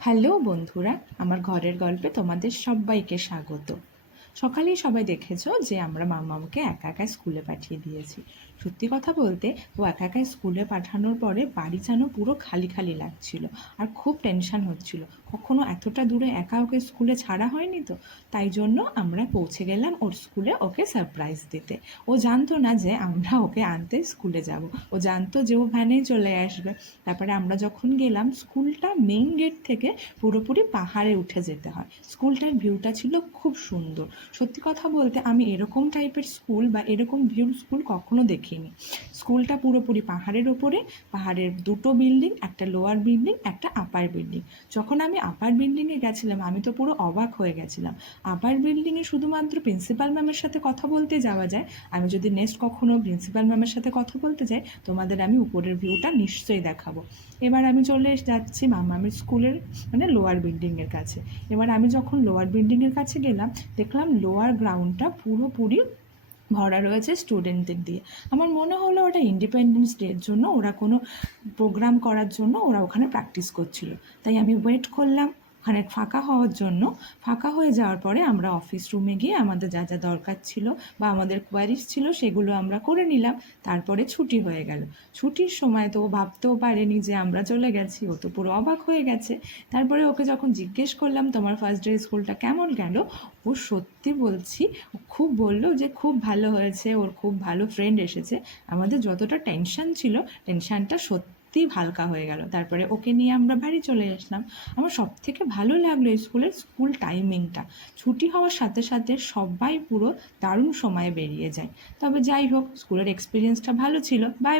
Hello বন্ধুরা, আমার ঘরের গল্পে তোমাদের সবাইকে স্বাগত। সকালেই সবাই দেখেছো যে আমরা মামাকে একা একা স্কুলে পাঠিয়ে দিয়েছি। সত্যি কথা বলতে ও একা একা স্কুলে পাঠানোর পরে বাড়ি যেন পুরো খালি খালি লাগছিল, আর খুব টেনশন হচ্ছিল। কখনো এতটা দূরে একা ওকে স্কুলে ছাড়া হয়নি তো, তাই জন্য আমরা পৌঁছে গেলাম ওর স্কুলে ওকে সারপ্রাইজ দিতে। ও জানতো না যে আমরা ওকে আনতে স্কুলে যাব, ও জানতো যে ও ভ্যানেই চলে আসবে। তারপরে আমরা যখন গেলাম, স্কুলটা মেইন গেট থেকে পুরোপুরি পাহাড়ে উঠে যেতে হয়। স্কুলটার ভিউটা ছিল খুব সুন্দর। সত্যি কথা বলতে আমি এরকম টাইপের স্কুল বা এরকম ভিউর স্কুল কখনো দেখিনি। স্কুলটা পুরোপুরি পাহাড়ের ওপরে, পাহাড়ের দুটো বিল্ডিং, একটা লোয়ার বিল্ডিং, একটা আপার বিল্ডিং। যখন আমি আপার বিল্ডিংয়ে গেছিলাম আমি তো পুরো অবাক হয়ে গেছিলাম। আপার বিল্ডিংয়ে শুধুমাত্র প্রিন্সিপাল ম্যামের সাথে কথা বলতে যাওয়া যায়। আমি যদি নেক্সট কখনো প্রিন্সিপাল ম্যামের সাথে কথা বলতে যাই, তোমাদের আমি উপরের ভিউটা নিশ্চয়ই দেখাবো। এবার আমি চলে যাচ্ছি মামামির স্কুলের মানে লোয়ার বিল্ডিংয়ের কাছে। এবার আমি যখন লোয়ার বিল্ডিংয়ের কাছে গেলাম, দেখলাম লোয়ার গ্রাউন্ডটা পুরোপুরি ভরা রয়েছে স্টুডেন্টদের দিয়ে। আমার মনে হলো ওটা ইন্ডিপেন্ডেন্স ডের জন্য ওরা কোনো প্রোগ্রাম করার জন্য ওরা ওখানে প্র্যাকটিস করছিল। তাই আমি ওয়েট করলাম ওখানে ফাঁকা হওয়ার জন্য। ফাঁকা হয়ে যাওয়ার পরে আমরা অফিস রুমে গিয়ে আমাদের যা যা দরকার ছিল বা আমাদের কোয়ারিজ ছিল সেগুলো আমরা করে নিলাম। তারপরে ছুটি হয়ে গেল। ছুটির সময় তো ও ভাবতেও পারেনি যে আমরা চলে গেছি, ও তো পুরো অবাক হয়ে গেছে। তারপরে ওকে যখন জিজ্ঞেস করলাম তোমার ফার্স্ট ডে স্কুলটা কেমন গেল, ও সত্যি বলছি ও খুব বললো যে খুব ভালো হয়েছে, ওর খুব ভালো ফ্রেন্ড এসেছে। আমাদের যতটা টেনশন ছিল টেনশনটা সত্যি হালকা হয়ে গেল। তারপরে ওকে নিয়ে আমরা বাড়ি চলে আসলাম। আমার সব থেকে ভালো লাগলো স্কুলের স্কুল টাইমিংটা। ছুটি হওয়ার সাথে সাথে সবাই পুরো দারুণ সময়ে বেরিয়ে যায়। তবে যাই হোক, স্কুলের এক্সপিরিয়েন্সটা ভালো ছিল। বাই।